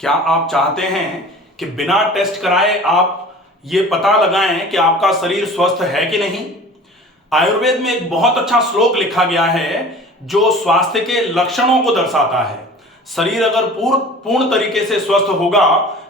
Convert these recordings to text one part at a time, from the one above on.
क्या आप चाहते हैं कि बिना टेस्ट कराए आप ये पता लगाएं कि आपका शरीर स्वस्थ है कि नहीं? आयुर्वेद में एक बहुत अच्छा श्लोक लिखा गया है जो स्वास्थ्य के लक्षणों को दर्शाता है। शरीर अगर पूर्ण तरीके से स्वस्थ होगा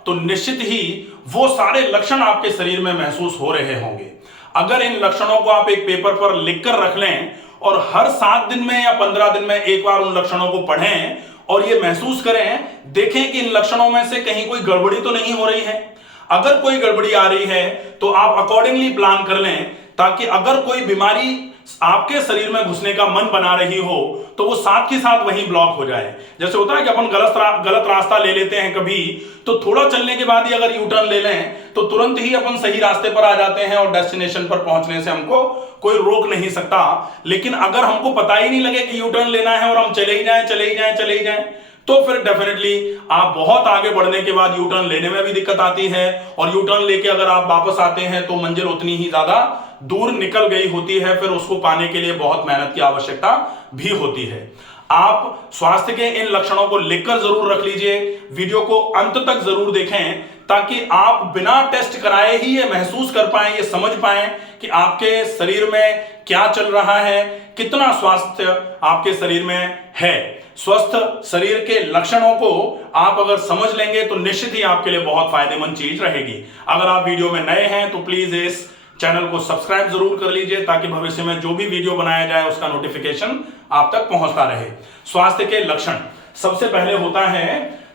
तो निश्चित ही वो सारे लक्षण आपके शरीर में महसूस हो रहे होंगे। अगर इन लक्षणों को आप एक पेपर पर लिखकर रख लें और हर 7 दिन में या 15 दिन में एक बार उन लक्षणों को पढ़ें और ये महसूस करें, देखें कि इन लक्षणों में से कहीं कोई गड़बड़ी तो नहीं हो रही है। अगर कोई गड़बड़ी आ रही है तो आप अकॉर्डिंगली प्लान कर लें, ताकि अगर कोई बीमारी आपके शरीर में घुसने का मन बना रही हो तो वो साथ के साथ वहीं ब्लॉक हो जाए। जैसे होता है कि अपन गलत रास्ता ले लेते हैं कभी, तो थोड़ा चलने के बाद ही अगर यू टर्न ले लें तो तुरंत ही अपन सही रास्ते पर आ जाते हैं और डेस्टिनेशन पर पहुंचने से हमको कोई रोक नहीं सकता। लेकिन अगर हमको पता ही नहीं लगे कि यू टर्न लेना है और हम चले ही जाएं तो फिर डेफिनेटली आप बहुत आगे बढ़ने के बाद यू टर्न लेने में भी दिक्कत आती है, और यू टर्न लेके अगर आप वापस आते हैं तो मंजिल उतनी ही ज्यादा दूर निकल गई होती है, फिर उसको पाने के लिए बहुत मेहनत की आवश्यकता भी होती है। आप स्वास्थ्य के इन लक्षणों को लिखकर जरूर रख लीजिए, वीडियो को अंत तक जरूर देखें, ताकि आप बिना टेस्ट कराए ही ये महसूस कर पाएं, ये समझ पाएं कि आपके शरीर में क्या चल रहा है, कितना स्वास्थ्य आपके शरीर में है। स्वस्थ शरीर के लक्षणों को आप अगर समझ लेंगे तो निश्चित ही आपके लिए बहुत फायदेमंद चीज रहेगी। अगर आप वीडियो में नए हैं तो प्लीज इस चैनल को सब्सक्राइब जरूर कर लीजिए, ताकि भविष्य में जो भी वीडियो बनाया जाए उसका नोटिफिकेशन आप तक पहुंचता रहे। स्वास्थ्य के लक्षण सबसे पहले होता है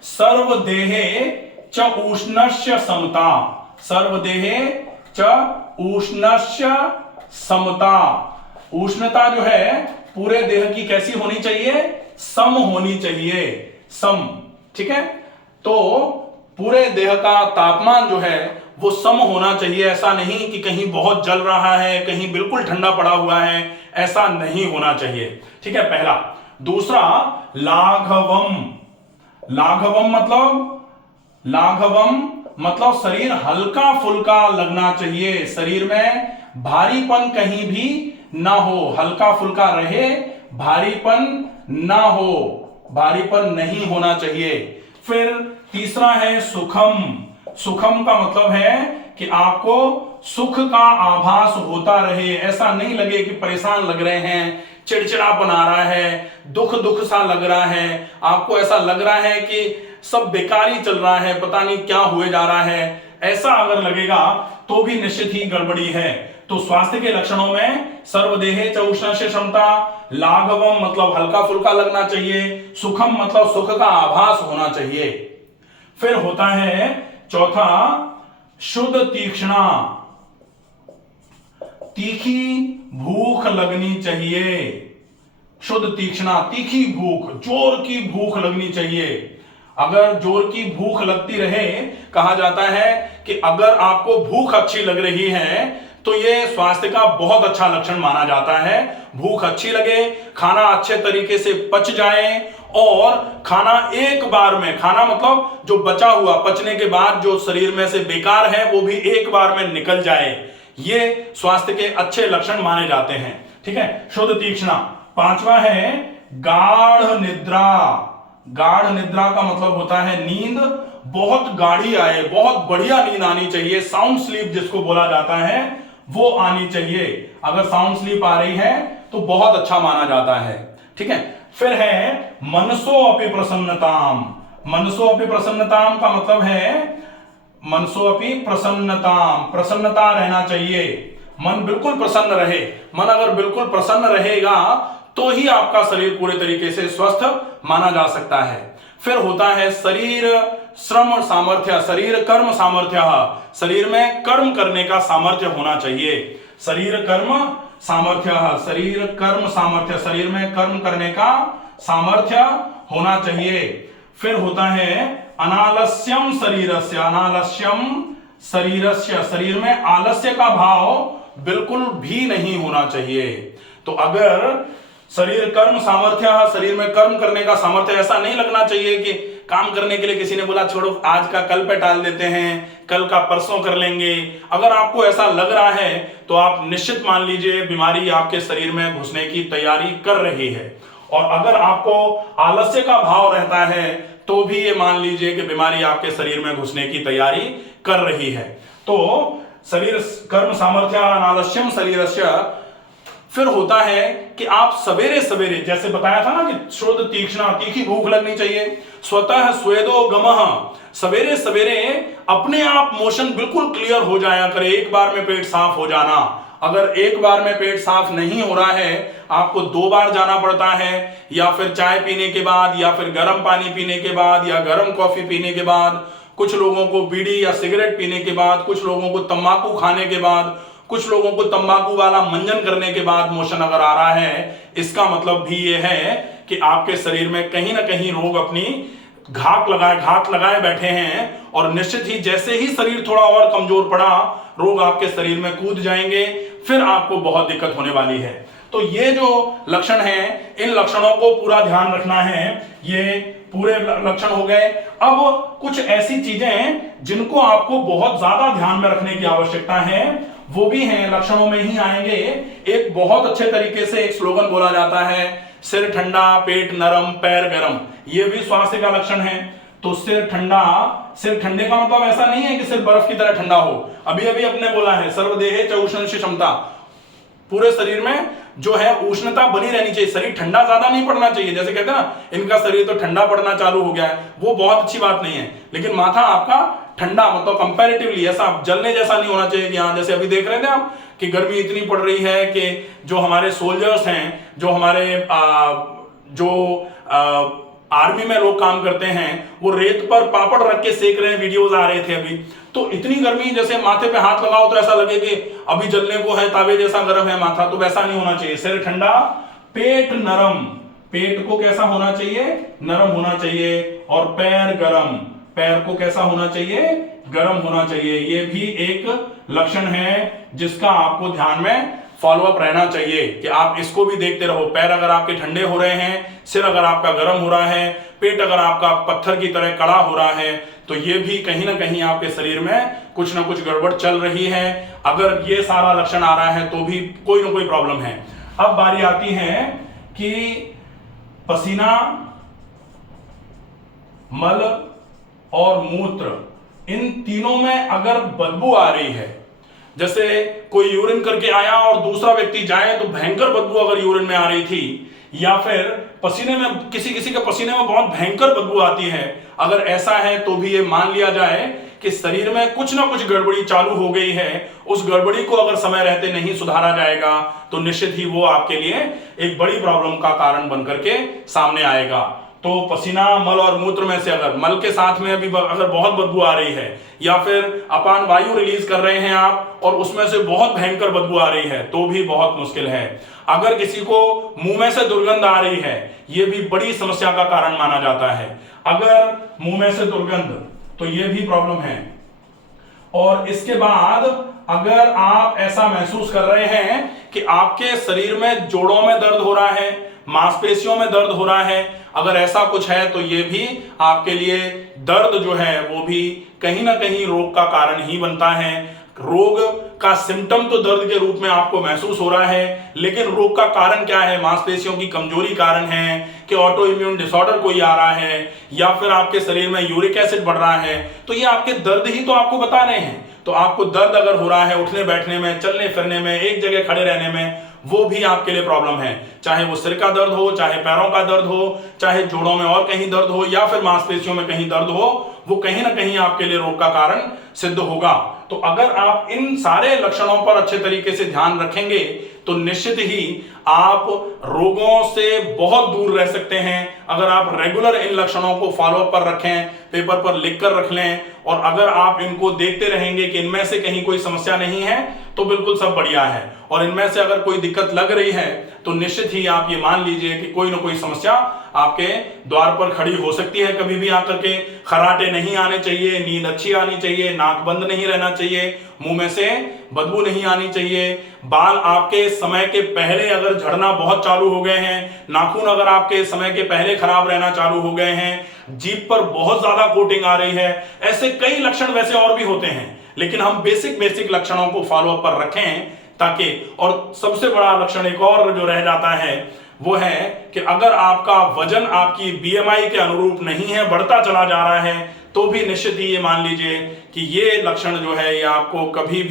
सर्वदेहे च उष्णस्य समता। सर्वदेहे च उष्णस्य समता। उष्णता जो है पूरे देह की कैसी होनी चाहिए? सम होनी चाहिए, सम। ठीक है, तो पूरे देह का तापमान जो है वो सम होना चाहिए। ऐसा नहीं कि कहीं बहुत जल रहा है, कहीं बिल्कुल ठंडा पड़ा हुआ है, ऐसा नहीं होना चाहिए। ठीक है, पहला। दूसरा, लाघवम। लाघवम मतलब शरीर हल्का फुल्का लगना चाहिए, शरीर में भारीपन कहीं भी ना हो, हल्का फुल्का रहे, भारीपन ना हो, भारीपन नहीं होना चाहिए। फिर तीसरा है सुखम। सुखम का मतलब है कि आपको सुख का आभास होता रहे, ऐसा नहीं लगे कि परेशान लग रहे हैं, चिड़चिड़ापन आ रहा है, दुख सा लग रहा है, आपको ऐसा लग रहा है कि सब बेकार ही चल रहा है, पता नहीं क्या हुए जा रहा है, ऐसा अगर लगेगा तो भी निश्चित ही गड़बड़ी है। तो स्वास्थ्य के लक्षणों में सर्वदेहे च उष्णस्य क्षमता, लाघवम मतलब हल्का फुल्का लगना चाहिए, सुखम मतलब सुख का आभास होना चाहिए। फिर होता है चौथा, शुद्ध तीक्ष्णा। तीखी भूख लगनी चाहिए। शुद्ध तीक्ष्णा, तीखी भूख, जोर की भूख लगनी चाहिए। अगर जोर की भूख लगती रहे, कहा जाता है कि अगर आपको भूख अच्छी लग रही है तो ये स्वास्थ्य का बहुत अच्छा लक्षण माना जाता है। भूख अच्छी लगे, खाना अच्छे तरीके से पच जाए, और खाना एक बार में, खाना मतलब जो बचा हुआ, पचने के बाद जो शरीर में से बेकार है वो भी एक बार में निकल जाए, ये स्वास्थ्य के अच्छे लक्षण माने जाते हैं। ठीक है, शुद्ध तीक्ष्णा। पांचवा है गाढ़ निद्रा। गाढ़ निद्रा का मतलब होता है नींद बहुत गाढ़ी आए, बहुत बढ़िया नींद आनी चाहिए, साउंड स्लीप जिसको बोला जाता है वो आनी चाहिए। अगर साउंड स्लीप आ रही है तो बहुत अच्छा माना जाता है। ठीक है, फिर है मनसो अपि प्रसन्नताम। मनसो अपि प्रसन्नताम का मतलब है मनसो अपि प्रसन्नताम, प्रसन्नता रहना चाहिए, मन बिल्कुल प्रसन्न रहे। मन अगर बिल्कुल प्रसन्न रहेगा तो ही आपका शरीर पूरे तरीके से स्वस्थ माना जा सकता है। फिर होता है शरीर श्रम सामर्थ्य, शरीर कर्म सामर्थ्य। शरीर में कर्म करने का सामर्थ्य होना चाहिए। शरीर कर्म सामर्थ्य, शरीर कर्म सामर्थ्य, शरीर में कर्म करने का सामर्थ्य होना चाहिए। फिर होता है अनालस्यम शरीरस्य। अनालस्यम शरीरस्य, शरीर में आलस्य का भाव बिल्कुल भी नहीं होना चाहिए। तो अगर शरीर कर्म सामर्थ्य, शरीर में कर्म करने का सामर्थ्य, ऐसा नहीं लगना चाहिए कि काम करने के लिए किसी ने बोला छोड़ो आज का कल पे टाल देते हैं, कल का परसों कर लेंगे। अगर आपको ऐसा लग रहा है तो आप निश्चित मान लीजिए बीमारी आपके शरीर में घुसने की तैयारी कर रही है। और अगर आपको आलस्य का भाव रहता है तो भी ये मान लीजिए कि बीमारी आपके शरीर में घुसने की तैयारी कर रही है। तो शरीर कर्म सामर्थ्य अनालस्यम शरीरस्य, फिर होता है कि आप सवेरे सवेरे, जैसे बताया था ना कि शुद्ध तीक्ष्ण तीखी भूख लगनी चाहिए, स्वतः स्वेदो गमः, सवेरे सवेरे अपने आप मोशन बिल्कुल क्लियर हो जाया करे, एक बार में पेट साफ हो जाना। अगर एक बार में पेट साफ नहीं हो रहा है, आपको 2 बार जाना पड़ता है, या फिर चाय पीने के बाद, या फिर गर्म पानी पीने के बाद, या गर्म कॉफी पीने के बाद, कुछ लोगों को बीड़ी या सिगरेट पीने के बाद, कुछ लोगों को तंबाकू खाने के बाद, कुछ लोगों को तंबाकू वाला मंजन करने के बाद मोशन अगर आ रहा है, इसका मतलब भी ये है कि आपके शरीर में कहीं ना कहीं रोग अपनी घात लगाए बैठे हैं, और निश्चित ही जैसे ही शरीर थोड़ा और कमजोर पड़ा, रोग आपके शरीर में कूद जाएंगे, फिर आपको बहुत दिक्कत होने वाली है। तो ये जो लक्षण हैं, इन लक्षणों को पूरा ध्यान रखना है। ये पूरे लक्षण हो गए। अब कुछ ऐसी चीजें जिनको आपको बहुत ज्यादा ध्यान में रखने की आवश्यकता है, वो भी हैं, लक्षणों में ही आएंगे। एक बहुत अच्छे तरीके से एक स्लोगन बोला जाता है, सिर ठंडा पेट नरम पैर गरम। ये भी स्वास्थ्य का लक्षण है। तो सिर ठंडे का मतलब ऐसा नहीं है कि सिर्फ बर्फ की तरह ठंडा हो। अभी अभी अपने बोला है सर्वदेहे च उष्णस्य क्षमता, पूरे शरीर में जो है उष्णता बनी रहनी चाहिए, शरीर ठंडा ज्यादा नहीं पड़ना चाहिए। जैसे कहते हैं ना, इनका शरीर तो ठंडा पड़ना चालू हो गया है, वो बहुत अच्छी बात नहीं है। लेकिन माथा आपका ठंडा, मतलब कंपैरेटिवली ऐसा जलने जैसा नहीं होना चाहिए कि हाँ, जैसे अभी देख रहे थे आप कि गर्मी इतनी पड़ रही है कि जो हमारे सोल्जर्स हैं, जो हमारे आर्मी में लोग काम करते हैं, वो रेत पर पापड़ रख के सेक रहे हैं, वीडियोस आ रहे थे अभी। तो इतनी गर्मी, जैसे माथे पे हाथ लगाओ तो ऐसा लगे कि अभी जलने को है, तावे जैसा गर्म है माथा, तो वैसा नहीं होना चाहिए। सिर ठंडा पेट नरम, पेट को कैसा होना चाहिए, नरम होना चाहिए, और पैर गरम, पैर को कैसा होना चाहिए, गरम होना चाहिए। ये भी एक लक्षण है जिसका आपको ध्यान में फॉलोअप रहना चाहिए कि आप इसको भी देखते रहो। पैर अगर आपके ठंडे हो रहे हैं, सिर अगर आपका गर्म हो रहा है, पेट अगर आपका पत्थर की तरह कड़ा हो रहा है, तो ये भी कहीं ना कहीं आपके शरीर में कुछ ना कुछ गड़बड़ चल रही है। अगर ये सारा लक्षण आ रहा है तो भी कोई ना कोई प्रॉब्लम है। अब बारी आती है कि पसीना, मल और मूत्र, इन तीनों में अगर बदबू आ रही है, जैसे कोई यूरिन करके आया और दूसरा व्यक्ति जाए तो भयंकर बदबू अगर यूरिन में आ रही थी, या फिर पसीने में, किसी किसी के पसीने में बहुत भयंकर बदबू आती है, अगर ऐसा है तो भी ये मान लिया जाए कि शरीर में कुछ ना कुछ गड़बड़ी चालू हो गई है। उस गड़बड़ी को अगर समय रहते नहीं सुधारा जाएगा तो निश्चित ही वो आपके लिए एक बड़ी प्रॉब्लम का कारण बनकर के सामने आएगा। तो पसीना, मल और मूत्र में से अगर मल के साथ में अभी अगर बहुत बदबू आ रही है, या फिर अपान वायु रिलीज कर रहे हैं आप और उसमें से बहुत भयंकर बदबू आ रही है, तो भी बहुत मुश्किल है। अगर किसी को मुंह में से दुर्गंध आ रही है, यह भी बड़ी समस्या का कारण माना जाता है। अगर मुंह में से दुर्गंध, तो यह भी प्रॉब्लम है। और इसके बाद अगर आप ऐसा महसूस कर रहे हैं कि आपके शरीर में जोड़ों में दर्द हो रहा है, मांसपेशियों में दर्द हो रहा है, अगर ऐसा कुछ है तो ये भी आपके लिए दर्द जो है वो भी कहीं ना कहीं रोग का कारण ही बनता है। रोग का सिम्टम तो दर्द के रूप में आपको महसूस हो रहा है, लेकिन रोग का कारण क्या है? मांसपेशियों की कमजोरी कारण है कि ऑटो इम्यून डिसऑर्डर कोई आ रहा है, या फिर आपके शरीर में यूरिक एसिड बढ़ रहा है, तो ये आपके दर्द ही तो आपको बता रहे हैं। तो आपको दर्द अगर हो रहा है उठने बैठने में, चलने फिरने में, एक जगह खड़े रहने में, वो भी आपके लिए प्रॉब्लम है। चाहे वो सिर का दर्द हो, चाहे पैरों का दर्द हो, चाहे जोड़ों में और कहीं दर्द हो, या फिर मांसपेशियों में कहीं दर्द हो, वो कहीं ना कहीं आपके लिए रोग का कारण सिद्ध होगा। तो अगर आप इन सारे लक्षणों पर अच्छे तरीके से ध्यान रखेंगे तो निश्चित ही आप रोगों से बहुत दूर रह सकते हैं। अगर आप रेगुलर इन लक्षणों को फॉलोअप पर रखें, पेपर पर लिख कर रख लें, और अगर आप इनको देखते रहेंगे कि इनमें से कहीं कोई समस्या नहीं है, तो बिल्कुल सब बढ़िया है। और इनमें से अगर कोई दिक्कत लग रही है तो निश्चित ही आप ये मान लीजिए कि कोई ना कोई समस्या आपके द्वार पर खड़ी हो सकती है। कभी भी आकर के खराटे नहीं आने चाहिए, नींद अच्छी आनी चाहिए, नाक बंद नहीं रहना चाहिए, मुंह में से बदबू नहीं आनी चाहिए, बाल आपके समय के पहले अगर झड़ना बहुत चालू हो गए हैं, नाखून अगर आपके समय के पहले खराब रहना चालू हो गए हैं, जीभ पर बहुत ज्यादा कोटिंग आ रही है, ऐसे कई लक्षण वैसे और भी होते हैं। लेकिन हम बेसिक लक्षणों को फॉलोअप पर रखें ताकि, और सबसे बड़ा लक्षण एक और जो रह जाता है वो है कि अगर आपका वजन आपकी बीएमआई के अनुरूप नहीं है, बढ़ता चला जा रहा है, तो भी निश्चित ही ये मान लीजिए कि ये लक्षण जो है ये आपको कभी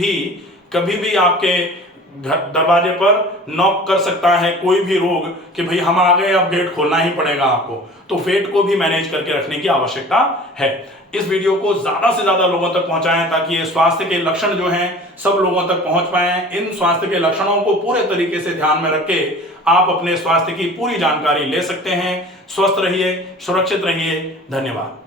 भी आपके दरवाजे पर नॉक कर सकता है, कोई भी रोग, कि भाई हम आ गए, अब गेट खोलना ही पड़ेगा आपको। तो वेट को भी मैनेज करके रखने की आवश्यकता है। इस वीडियो को ज्यादा से ज्यादा लोगों तक पहुंचाएं ताकि ये स्वास्थ्य के लक्षण जो हैं सब लोगों तक पहुंच पाए। इन स्वास्थ्य के लक्षणों को पूरे तरीके से ध्यान में रख के आप अपने स्वास्थ्य की पूरी जानकारी ले सकते हैं। स्वस्थ रहिए, सुरक्षित रहिए। धन्यवाद।